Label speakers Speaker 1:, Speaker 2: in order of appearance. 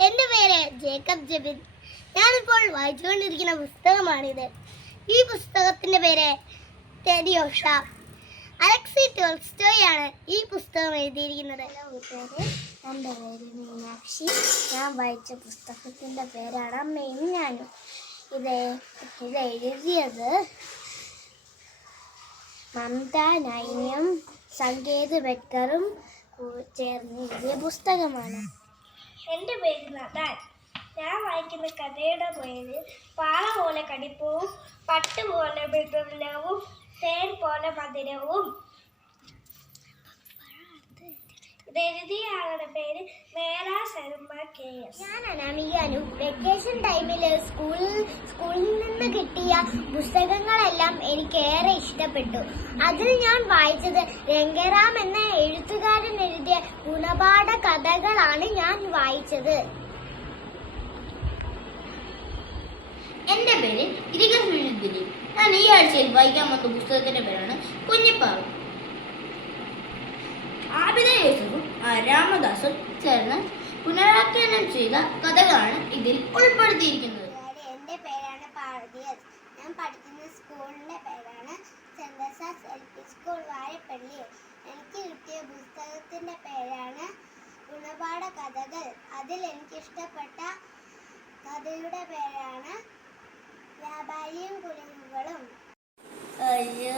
Speaker 1: എന്റെ പേര് ജേക്കബ് ജബിൻ ഞാനിപ്പോൾ വായിച്ചുകൊണ്ടിരിക്കുന്ന പുസ്തകമാണിത്. ഈ പുസ്തകത്തിന്റെ പേര് തെരിയോഷ അലക്സി ടോൾസ്റ്റോയാണ് ഈ പുസ്തകം എഴുതിയിരിക്കുന്നത്. പേര് എന്റെ പേര് മീനാക്ഷി. ഞാൻ വായിച്ച പുസ്തകത്തിന്റെ പേരാണ് അമ്മയും ഞാനും. ഇത് ഇത് എഴുതിയത് മമത നൈന്യം സങ്കേത് ബെക്കറും കൂ- ചേർന്ന് എഴുതിയ പുസ്തകമാണ്.
Speaker 2: എന്റെ പേര് നദാൻ. ഞാൻ വായിക്കുന്ന കഥയുടെ പേര് പാറ പോലെ കടിപ്പവും പട്ട് പോലെ മൃദുലവും തേൻ പോലെ മധുരവും. ഇത് ആളുടെ പേര് മേല ശർമ്മ കെ എസ്.
Speaker 1: ഞാൻ അനാമികാനു വെക്കേഷൻ ടൈമിൽ സ്കൂളിൽ സ്കൂളിൽ നിന്ന് കിട്ടിയ പുസ്തകങ്ങളെല്ലാം എനിക്ക് ഏറെ ഇഷ്ടപ്പെട്ടു. അതിൽ ഞാൻ വായിച്ചത് രംഗറാം എന്ന എഴുത്തുകാരൻ എഴുതിയ ഗുണപാഠ കഥകളാണ് ഞാൻ വായിച്ചത്.
Speaker 3: എന്റെ പേര് ഇരികസുദ്ദീൻ ഞാൻ ഈ ആഴ്ചയിൽ വായിക്കാൻ വന്ന പുസ്തകത്തിന്റെ പേരാണ് കുഞ്ഞിപ്പാറു. ആബിദ യൂസഫും രാമദാസും ചേർന്ന് പുനരാഖ്യാനം ചെയ്ത കഥകളാണ് ഇതിൽ ഉൾപ്പെടുത്തിയിരിക്കുന്നത്.
Speaker 1: പേരാണ് ഞാൻ പഠിക്കുന്ന പേരാണ് എൽ പി സ്കൂൾ വാഴപ്പള്ളി. എനിക്ക് കിട്ടിയ പുസ്തകത്തിന്റെ പേരാണ് ഗുണപാഠ കഥകൾ. അതിൽ എനിക്കിഷ്ടപ്പെട്ട കഥയുടെ പേരാണ് വ്യാപാരിയും കുളിമുകളും
Speaker 2: ഒരു